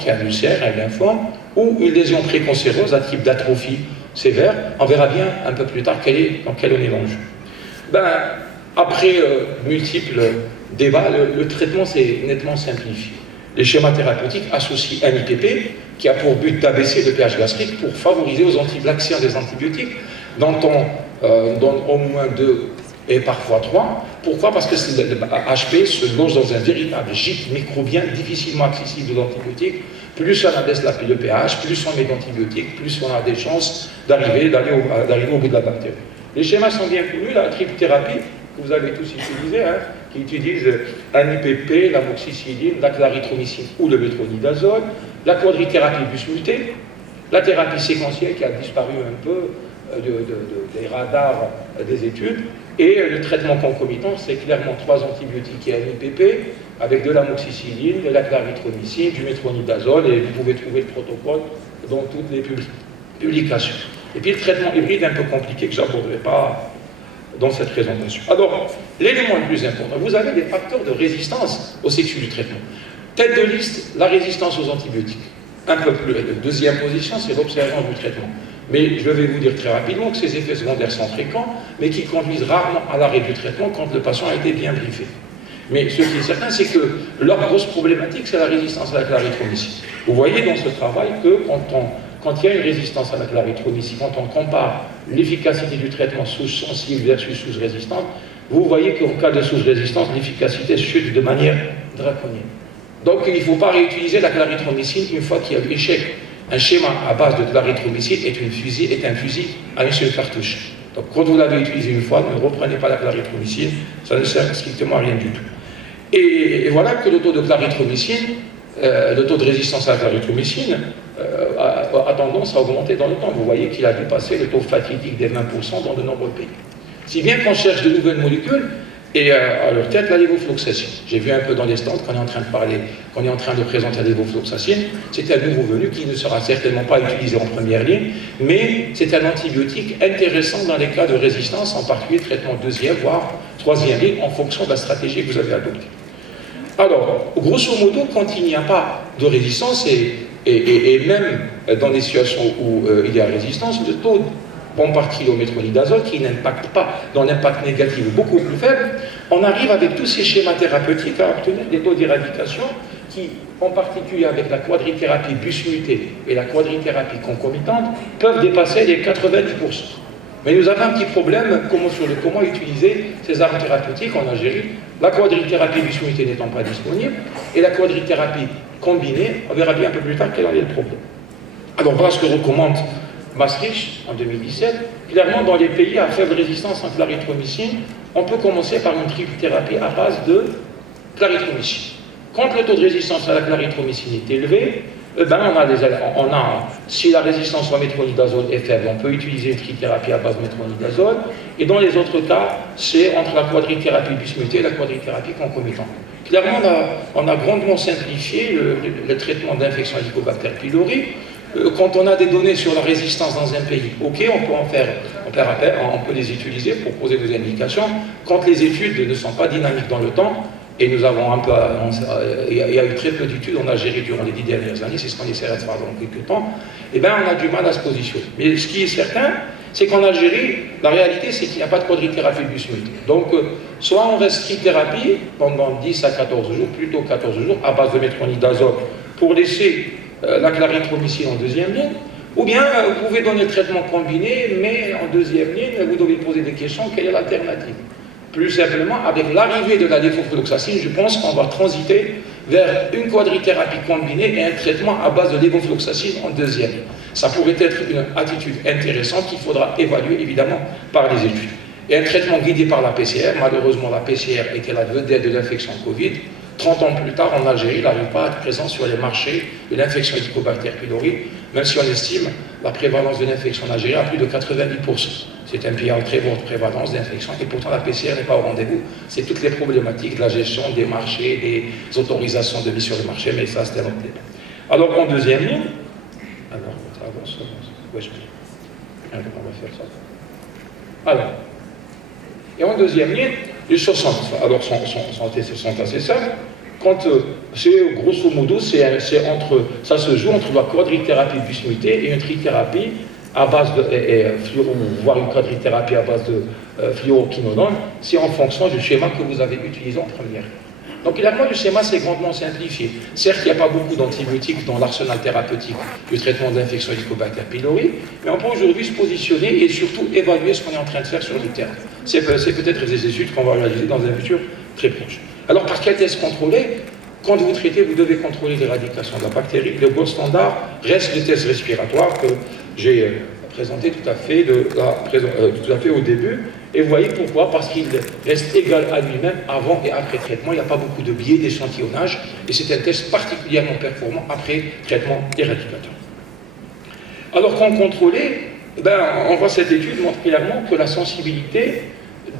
qui a un ulcère, un lymphome, ou une lésion précancéreuse, un type d'atrophie sévère. On verra bien un peu plus tard dans quel on est l'enjeu. Après multiples débats, le traitement s'est nettement simplifié. Les schémas thérapeutiques associent un IPP qui a pour but d'abaisser le pH gastrique pour favoriser l'action des antibiotiques, dont on donne au moins 2 et parfois 3. Pourquoi? Parce que le HP se loge dans un véritable gîte microbien difficilement accessible aux antibiotiques. Plus on abaisse le pH, plus on met d'antibiotiques, plus on a des chances d'arriver au bout de la bactérie. Les schémas sont bien connus, la tripthérapie, que vous avez tous utilisé, qui utilise un IPP, l'amoxicilline, la clarithromycine ou le métronidazole, la quadrithérapie busmutée, la thérapie séquentielle qui a disparu un peu des radars des études, et le traitement concomitant, c'est clairement 3 antibiotiques et un IPP, avec de l'amoxicilline, de la clarithromycine, du métronidazole, et vous pouvez trouver le protocole dans toutes les publications. Et puis le traitement hybride un peu compliqué que je n'aborderai pas dans cette présentation. Alors, l'élément le plus important, vous avez des facteurs de résistance au sexu du traitement. Tête de liste, la résistance aux antibiotiques. Un peu plus. Deuxième position, c'est l'observance du traitement. Mais je vais vous dire très rapidement que ces effets secondaires sont fréquents, mais qui conduisent rarement à l'arrêt du traitement quand le patient a été bien briefé. Mais ce qui est certain, c'est que leur grosse problématique, c'est la résistance à la clarithromycine. Vous voyez dans ce travail que quand il y a une résistance à la clarithromycine, quand on compare l'efficacité du traitement sous-sensible versus sous-résistante, vous voyez qu'en cas de sous-résistance, l'efficacité chute de manière draconienne. Donc il ne faut pas réutiliser la clarithromycine une fois qu'il y a eu échec. Un schéma à base de clarithromycine est un fusil à une seule cartouche. Donc quand vous l'avez utilisé une fois, ne reprenez pas la clarithromycine, ça ne sert strictement à rien du tout. Et voilà que le taux de clarithromycine, le taux de résistance à la clarithromycine a tendance à augmenter dans le temps. Vous voyez qu'il a dépassé le taux fatidique des 20% dans de nombreux pays. Si bien qu'on cherche de nouvelles molécules, et à leur tête, la lévofloxacine. J'ai vu un peu dans les stands qu'on est en train de parler, qu'on est en train de présenter la lévofloxacine. C'est un nouveau venu qui ne sera certainement pas utilisé en première ligne, mais c'est un antibiotique intéressant dans les cas de résistance, en particulier traitement 2e, voire 3e ligne, en fonction de la stratégie que vous avez adoptée. Alors, grosso modo, quand il n'y a pas de résistance, et même dans des situations où il y a résistance, le taux bon par kilométronidazole qui n'impacte pas, dans l'impact négatif beaucoup plus faible, on arrive avec tous ces schémas thérapeutiques à obtenir des taux d'éradication qui, en particulier avec la quadrithérapie busmutée et la quadrithérapie concomitante, peuvent dépasser les 90%. Mais nous avons un petit problème sur comment utiliser ces armes thérapeutiques en Algérie, la quadrithérapie busmutée n'étant pas disponible, et la quadrithérapie combinée, on verra bien un peu plus tard quel en est le problème. Alors voilà ce que recommande Maastricht en 2017, clairement dans les pays à faible résistance en clarithromycine, on peut commencer par une tripthérapie à base de clarithromycine. Quand le taux de résistance à la clarithromycine est élevé, si la résistance au métronidazole est faible, on peut utiliser une trithérapie à base de métronidazole, et dans les autres cas, c'est entre la quadrithérapie busmutée et la quadrithérapie concomitante. Clairement, on a grandement simplifié le traitement d'infection Helicobacter pylori. Quand on a des données sur la résistance dans un pays, ok, on peut en faire appel, on peut les utiliser pour poser des indications. Quand les études ne sont pas dynamiques dans le temps, et nous avons il y a eu très peu d'études en Algérie durant les 10 dernières années, c'est ce qu'on essaiera de faire dans quelques temps, et bien on a du mal à se positionner. Mais ce qui est certain, c'est qu'en Algérie, la réalité c'est qu'il n'y a pas de quadrithérapie busmutée. Donc, soit on reste trithérapie pendant 10 à 14 jours, plutôt 14 jours, à base de métronidazole, pour laisser la clarithromycine en 2e ligne, ou bien vous pouvez donner le traitement combiné, mais en 2e ligne, vous devez poser des questions, quelle est l'alternative? Plus simplement, avec l'arrivée de la lévofloxacine, je pense qu'on va transiter vers une quadrithérapie combinée et un traitement à base de lévofloxacine en 2e ligne. Ça pourrait être une attitude intéressante qu'il faudra évaluer évidemment par les études. Et un traitement guidé par la PCR, malheureusement la PCR était la vedette de l'infection Covid. 30 ans plus tard, en Algérie, il n'arrive pas à être présent sur les marchés de l'infection Helicobacter pylori, même si on estime la prévalence de l'infection en Algérie à plus de 90%. C'est un pays à très forte prévalence d'infection, et pourtant la PCR n'est pas au rendez-vous. C'est toutes les problématiques de la gestion des marchés, des autorisations de mise sur le marché, mais ça, c'était un autre débat. Alors, en 2e ligne, alors, ça avance, où est-ce que on va faire ça? Alors, et en 2e ligne, les choses sont assez simples. c'est grosso modo, ça se joue entre la quadrithérapie bismutée et une trithérapie à base de, voire une quadrithérapie à base de fluoroquinolone, c'est en fonction du schéma que vous avez utilisé en première. Donc clairement, le schéma c'est grandement simplifié. Certes, il n'y a pas beaucoup d'antibiotiques dans l'arsenal thérapeutique du traitement de l'infection Helicobacter pylori, mais on peut aujourd'hui se positionner et surtout évaluer ce qu'on est en train de faire sur le terrain. C'est peut-être des études qu'on va réaliser dans un futur très proche. Alors par quel test contrôler? Quand vous traitez, vous devez contrôler l'éradication de la bactérie. Le gold standard reste le test respiratoire que j'ai présenté tout à fait au début. Et vous voyez pourquoi? Parce qu'il reste égal à lui-même avant et après traitement. Il n'y a pas beaucoup de biais d'échantillonnage et c'est un test particulièrement performant après traitement éradicateur. Alors quand contrôlé, on voit cette étude montre clairement que la sensibilité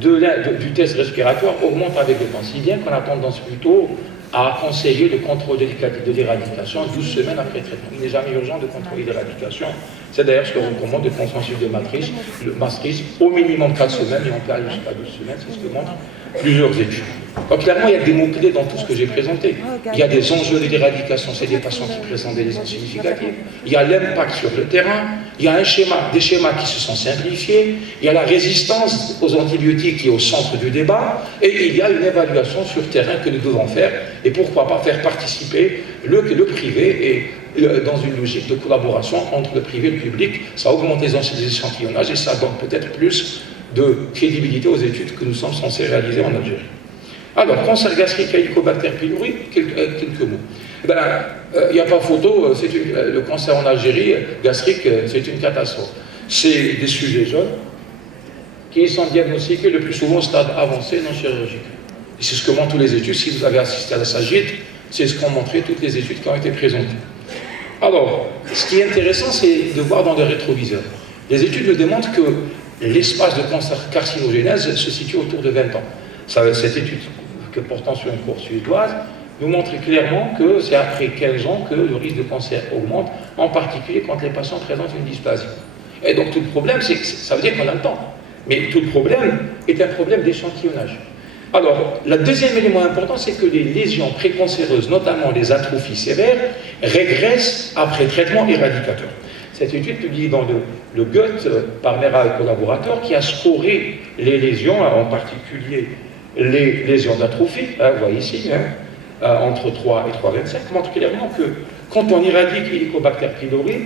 du test respiratoire augmente avec le temps, si bien qu'on a tendance plutôt à conseiller le contrôle de l'éradication 12 semaines après traitement. Il n'est jamais urgent de contrôler l'éradication. C'est d'ailleurs ce que recommande le consensus de Maastricht, au minimum 4 semaines, et on peut aller jusqu'à 12 semaines, c'est ce que montrent plusieurs études. Donc clairement, il y a des mots-clés dans tout ce que j'ai présenté. Il y a des enjeux de l'éradication, c'est des patients qui présentent des lésions significatives. Il y a l'impact sur le terrain, il y a des schémas qui se sont simplifiés, il y a la résistance aux antibiotiques qui est au centre du débat, et il y a une évaluation sur terrain que nous devons faire, et pourquoi pas faire participer le privé et dans une logique de collaboration entre le privé et le public. Ça augmente les échantillonnages et ça donne peut-être plus de crédibilité aux études que nous sommes censés réaliser en Algérie. Alors, cancer gastrique à Helicobacter pylori, quelques mots. Il n'y a pas photo, le cancer en Algérie gastrique, c'est une catastrophe. C'est des sujets jeunes qui sont diagnostiqués le plus souvent au stade avancé non chirurgical. Et c'est ce que montrent toutes les études. Si vous avez assisté à la SAGIT, c'est ce qu'ont montré toutes les études qui ont été présentées. Alors, ce qui est intéressant, c'est de voir dans le rétroviseur. Les études nous démontrent que l'espace de carcinogénèse se situe autour de 20 ans. Cette étude, portant sur une courbe suédoise, nous montre clairement que c'est après 15 ans que le risque de cancer augmente, en particulier quand les patients présentent une dysplasie. Et donc tout le problème, ça veut dire qu'on a le temps. Mais tout le problème est un problème d'échantillonnage. Alors, le deuxième élément important, c'est que les lésions précancéreuses, notamment les atrophies sévères, régressent après traitement éradicateur. Cette étude publiée dans le GUT par Mera et collaborateurs qui a scoré les lésions, en particulier les lésions d'atrophie, vous voyez ici, entre 3 et 3,25, montre clairement que quand on éradique Helicobacter pylori,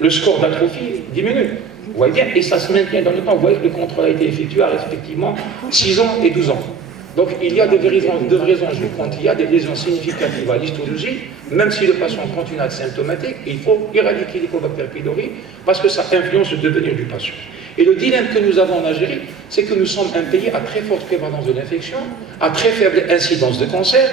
le score d'atrophie diminue. Vous voyez bien, et ça se maintient dans le temps. Vous voyez que le contrôle a été effectué à respectivement 6 ans et 12 ans. Donc il y a de vrais enjeux. Quand il y a des lésions significatives à l'histologie, même si le patient continue à être symptomatique, il faut éradiquer l'Helicobacter pylori parce que ça influence le devenir du patient. Et le dilemme que nous avons en Algérie, c'est que nous sommes un pays à très forte prévalence de l'infection, à très faible incidence de cancer,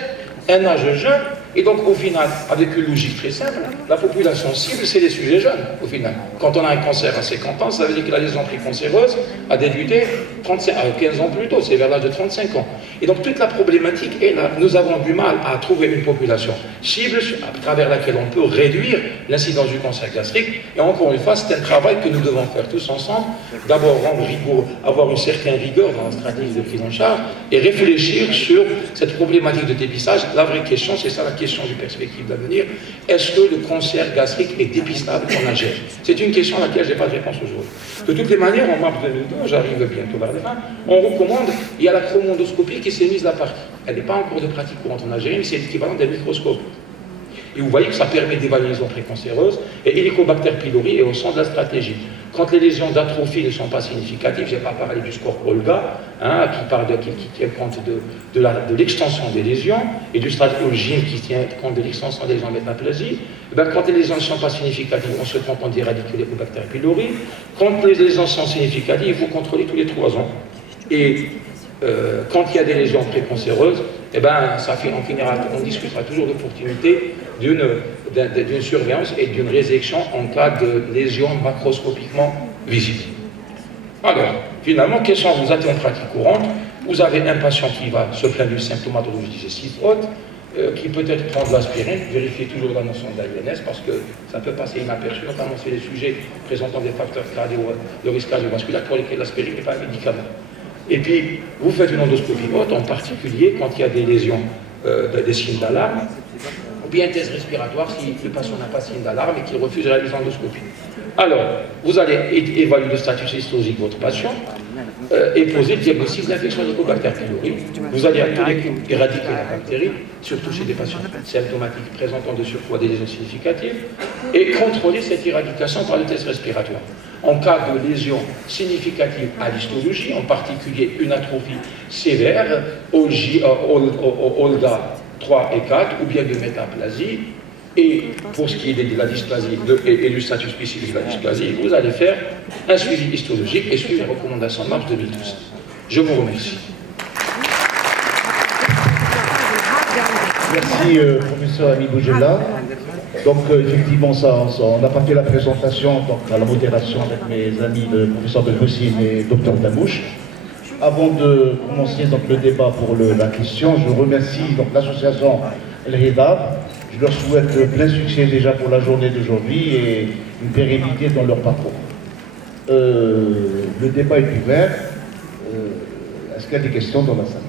un âge jeune, et donc au final, avec une logique très simple, la population cible, c'est les sujets jeunes, au final. Quand on a un cancer à 50 ans, ça veut dire que la lésion précancéreuse a débuté 15 ans plus tôt, c'est vers l'âge de 35 ans. Et donc toute la problématique est là. Nous avons du mal à trouver une population cible à travers laquelle on peut réduire l'incidence du cancer gastrique. Et encore une fois, c'est un travail que nous devons faire tous ensemble. D'abord rendre rigoureux, avoir une certaine rigueur dans la stratégie de prise en charge et réfléchir sur cette problématique de dépistage. La vraie question, c'est ça la question du perspective d'avenir. Est-ce que le cancer gastrique est dépistable en Algérie? C'est une question à laquelle je n'ai pas de réponse aujourd'hui. De toutes les manières, en mars 2012, j'arrive bientôt vers la fin, on recommande, il y a la chromondoscopie qui s'est mise à partie. Elle n'est pas encore de pratique courante en Algérie, mais c'est l'équivalent d'un microscope. Et vous voyez que ça permet d'évaluer les lésions précancéreuses, et Helicobacter pylori est au centre de la stratégie. Quand les lésions d'atrophie ne sont pas significatives, je n'ai pas parlé du score Olga, qui tient compte de l'extension des lésions, et du stratogine qui tient compte de l'extension des lésions en métaplasie. Quand les lésions ne sont pas significatives, on se contente d'éradiquer l'Helicobacter pylori. Quand les lésions sont significatives, il faut contrôler tous les 3 ans. Et quand il y a des lésions précancéreuses, on discutera toujours de l'opportunité d'une surveillance et d'une résection en cas de lésions macroscopiquement visibles. Alors, finalement, quelles sont vos attentes pratiques courantes? Vous avez un patient qui va se plaindre d'une symptomatologie digestive haute, qui peut-être prend de l'aspirine, vérifiez toujours la notion d'AINS parce que ça peut passer inaperçu, notamment sur les sujets présentant des facteurs de risque cardiovasculaire pour lesquels l'aspirine n'est pas un médicament. Et puis, vous faites une endoscopie haute, en particulier quand il y a des lésions, des signes d'alarme, ou bien un test respiratoire si le patient n'a pas de signe d'alarme et qu'il refuse la endoscopie. Alors, vous allez évaluer le status histologique de votre patient et poser le diagnostic d'infection Helicobacter pylori. Vous allez à tous les coups éradiquer la bactérie, surtout chez des patients symptomatiques présentant de surpoids des lésions significatives, et contrôler cette éradication par le test respiratoire. En cas de lésion significative à l'histologie, en particulier une atrophie sévère, Olga 3 et 4, ou bien de métaplasie, et pour ce qui est de la dysplasie et du statut spécifique de la dysplasie, vous allez faire un suivi histologique et suivre les recommandations de mars 2012. Je vous remercie. Merci, professeur Ami Bougela. Donc, effectivement, on a pas fait la présentation donc, à la modération avec mes amis, le professeur Belboussine et le docteur Damouche. Avant de commencer donc, le débat pour la question, je remercie l'association El Hedab. Je leur souhaite plein succès déjà pour la journée d'aujourd'hui et une pérennité dans leur parcours. Le débat est ouvert. Est-ce qu'il y a des questions dans la salle?